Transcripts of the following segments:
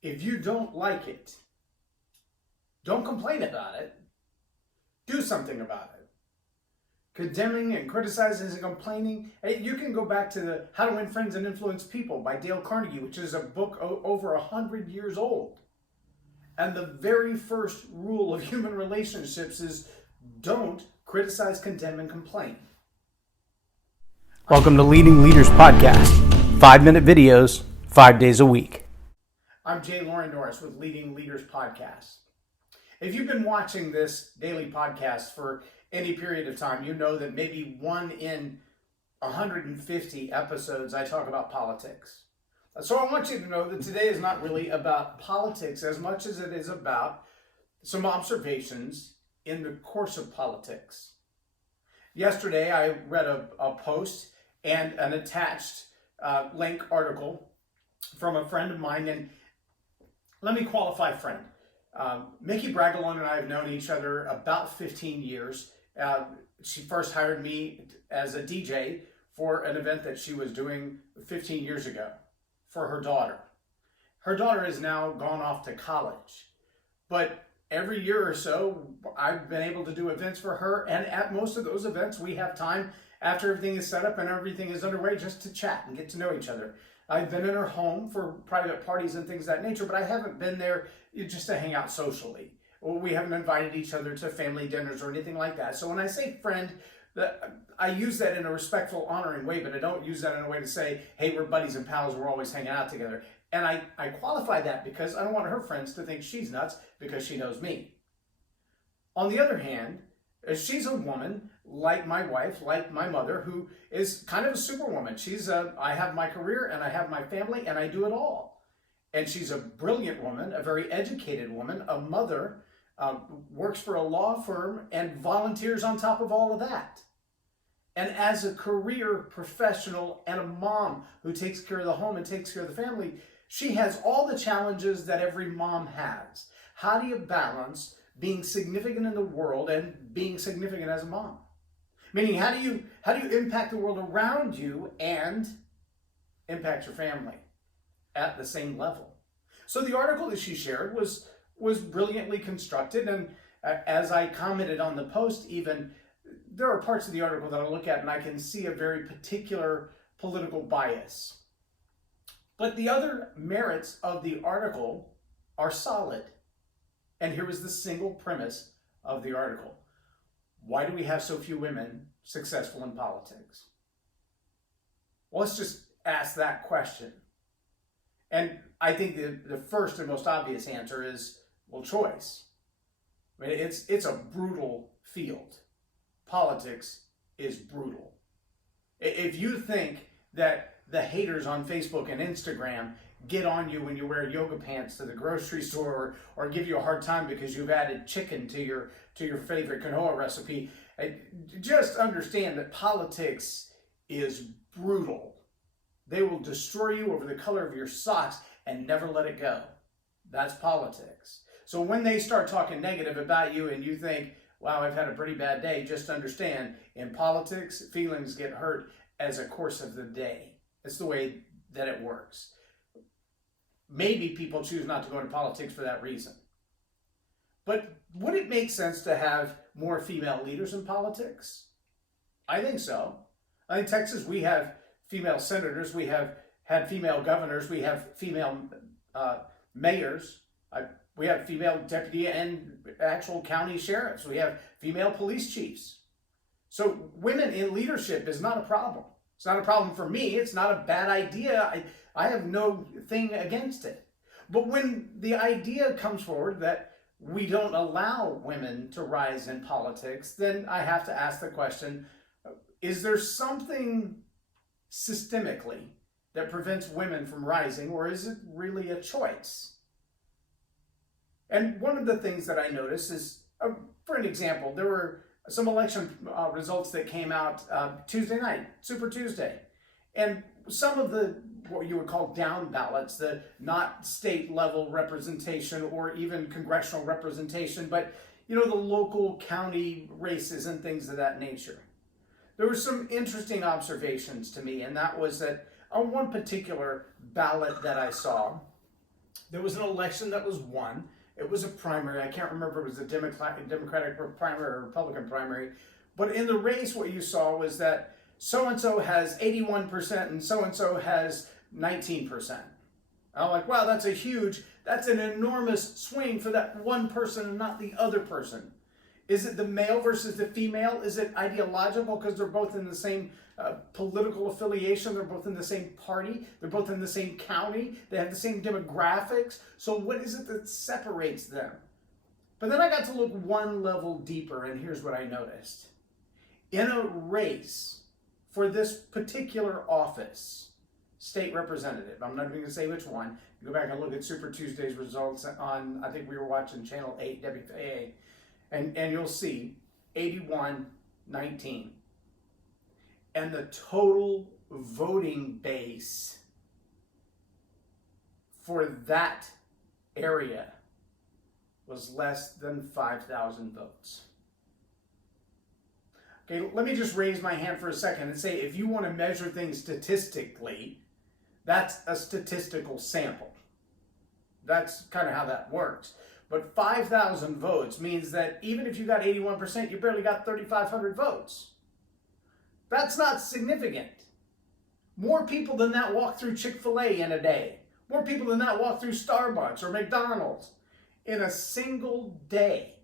If you don't like it, don't complain about it. Do something about it. Condemning and criticizing and complaining. Hey, you can go back to the How to Win Friends and Influence People by Dale Carnegie, which is a book over 100 years old. And the very first rule of human relationships is don't criticize, condemn, and complain. Welcome to Leading Leaders Podcast. 5-minute videos, 5 days a week. I'm J Loren Norris with Leading Leaders Podcast. If you've been watching this daily podcast for any period of time, you know that maybe 1 in 150 episodes I talk about politics. So I want you to know that today is not really about politics as much as it is about some observations in the course of politics. Yesterday I read a post and an attached link article from a friend of mine, and let me qualify friend. Mickey Bragalone and I have known each other about 15 years. She first hired me as a DJ for an event that she was doing 15 years ago for her daughter. Her daughter has now gone off to college, but every year or so I've been able to do events for her, and at most of those events we have time after everything is set up and everything is underway just to chat and get to know each other. I've been in her home for private parties and things of that nature, but I haven't been there just to hang out socially. We haven't invited each other to family dinners or anything like that. So when I say friend, I use that in a respectful, honoring way, but I don't use that in a way to say, hey, we're buddies and pals, we're always hanging out together. And I qualify that because I don't want her friends to think she's nuts because she knows me. On the other hand, she's a woman like my wife, like my mother, who is kind of a superwoman. I have my career and I have my family and I do it all. And she's a brilliant woman, a very educated woman, a mother, works for a law firm and volunteers on top of all of that. And as a career professional and a mom who takes care of the home and takes care of the family, she has all the challenges that every mom has. How do you balance being significant in the world and being significant as a mom? Meaning, how do you impact the world around you and impact your family at the same level? So the article that she shared was brilliantly constructed, and as I commented on the post even, there are parts of the article that I look at and I can see a very particular political bias. But the other merits of the article are solid. And here was the single premise of the article. Why do we have so few women successful in politics? Well, let's just ask that question. And I think the first and most obvious answer is, well, choice. I mean, it's a brutal field. Politics is brutal. If you think that the haters on Facebook and Instagram get on you when you wear yoga pants to the grocery store or give you a hard time because you've added chicken to your favorite quinoa recipe, just understand that politics is brutal. They will destroy you over the color of your socks and never let it go. That's politics. So when they start talking negative about you and you think, wow, I've had a pretty bad day, just understand, in politics, feelings get hurt as a course of the day. It's the way that it works. Maybe people choose not to go into politics for that reason. But would it make sense to have more female leaders in politics? I think so. In Texas, we have female senators, we have had female governors, we have female mayors, we have female deputy and actual county sheriffs, we have female police chiefs. So women in leadership is not a problem. It's not a problem for me. It's not a bad idea. I have no thing against it. But when the idea comes forward that we don't allow women to rise in politics, then I have to ask the question, is there something systemically that prevents women from rising, or is it really a choice? And one of the things that I noticed is, for an example, there were some election results that came out Tuesday night, Super Tuesday. And some of the, what you would call down ballots, the not state level representation or even congressional representation, but the local county races and things of that nature. There were some interesting observations to me, and that was that on one particular ballot that I saw, There was an election that was won. It was a primary. I can't remember if it was a Democratic primary or Republican primary. But in the race, what you saw was that so-and-so has 81% and so-and-so has 19%. I'm like, wow, that's an enormous swing for that one person and not the other person. Is it the male versus the female? Is it ideological because they're both in the same political affiliation? They're both in the same party. They're both in the same county. They have the same demographics. So what is it that separates them? But then I got to look one level deeper, and here's what I noticed. In a race for this particular office, state representative, I'm not even going to say which one. Go back and look at Super Tuesday's results on, I think we were watching Channel 8, WFAA. And you'll see 81-19. And the total voting base for that area was less than 5,000 votes. Okay, let me just raise my hand for a second and say, if you want to measure things statistically, that's a statistical sample. That's kind of how that works. But 5,000 votes means that even if you got 81%, you barely got 3,500 votes. That's not significant. More people than that walk through Chick-fil-A in a day. More people than that walk through Starbucks or McDonald's in a single day.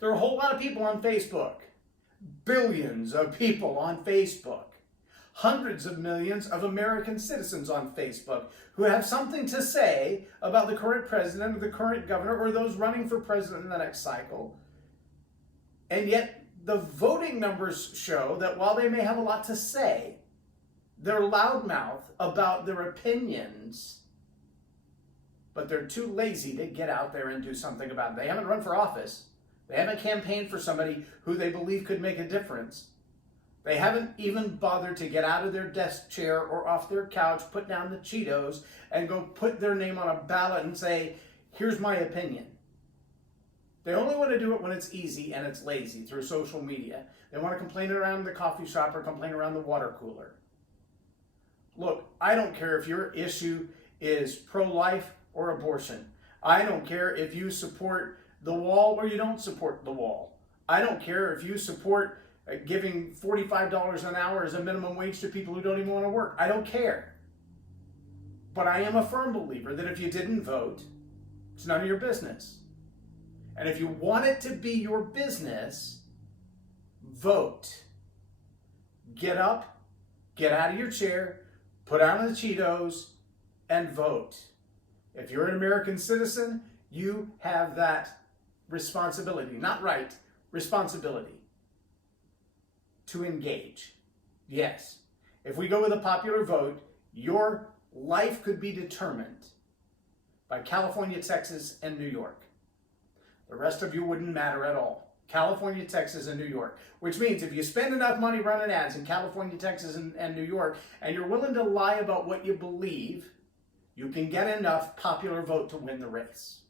There are a whole lot of people on Facebook. Billions of people on Facebook. Hundreds of millions of American citizens on Facebook who have something to say about the current president or the current governor or those running for president in the next cycle. And yet the voting numbers show that while they may have a lot to say, they're loudmouth about their opinions, but they're too lazy to get out there and do something about it. They haven't run for office. They haven't campaigned for somebody who they believe could make a difference. They haven't even bothered to get out of their desk chair or off their couch, put down the Cheetos, and go put their name on a ballot and say, here's my opinion. They only want to do it when it's easy and it's lazy through social media. They want to complain around the coffee shop or complain around the water cooler. Look, I don't care if your issue is pro-life or abortion. I don't care if you support the wall or you don't support the wall. I don't care if you support giving $45 an hour as a minimum wage to people who don't even want to work. I don't care. But I am a firm believer that if you didn't vote, it's none of your business. And if you want it to be your business, vote. Get up, get out of your chair, put on the Cheetos, and vote. If you're an American citizen, you have that responsibility, not right, responsibility to engage. Yes, if we go with a popular vote, your life could be determined by California, Texas, and New York. The rest of you wouldn't matter at all. California, Texas, and New York. Which means if you spend enough money running ads in California, Texas, and New York, and you're willing to lie about what you believe, you can get enough popular vote to win the race.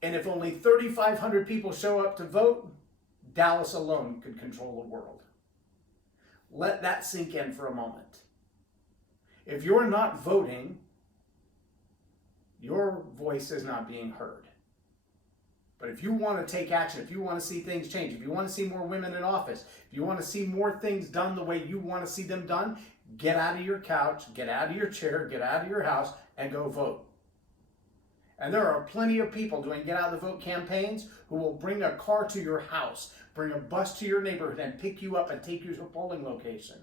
And if only 3,500 people show up to vote, Dallas alone could control the world. Let that sink in for a moment. If you're not voting, your voice is not being heard. But if you want to take action, if you want to see things change, if you want to see more women in office, if you want to see more things done the way you want to see them done, get out of your couch, get out of your chair, get out of your house, and go vote. And there are plenty of people doing get out of the vote campaigns who will bring a car to your house, bring a bus to your neighborhood, and pick you up and take you to a polling location.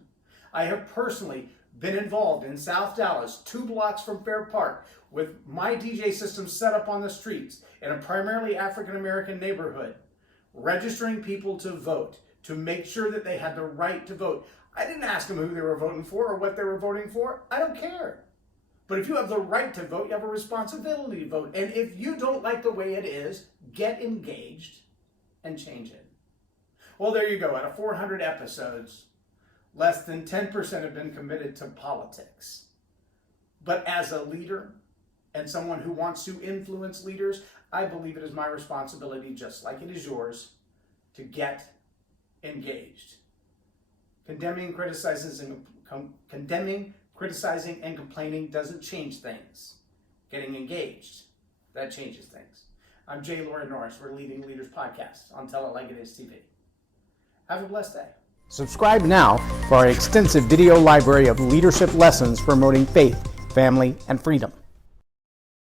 I have personally been involved in South Dallas, 2 blocks from Fair Park, with my DJ system set up on the streets in a primarily African-American neighborhood, registering people to vote, to make sure that they had the right to vote. I didn't ask them who they were voting for or what they were voting for. I don't care. But if you have the right to vote, you have a responsibility to vote. And if you don't like the way it is, get engaged and change it. Well, there you go. Out of 400 episodes, less than 10% have been committed to politics. But as a leader and someone who wants to influence leaders, I believe it is my responsibility, just like it is yours, to get engaged. Condemning, Criticizing and complaining doesn't change things. Getting engaged, that changes things. I'm J Loren Norris. We're Leading Leaders Podcast on Tell It Like It Is TV. Have a blessed day. Subscribe now for our extensive video library of leadership lessons promoting faith, family, and freedom.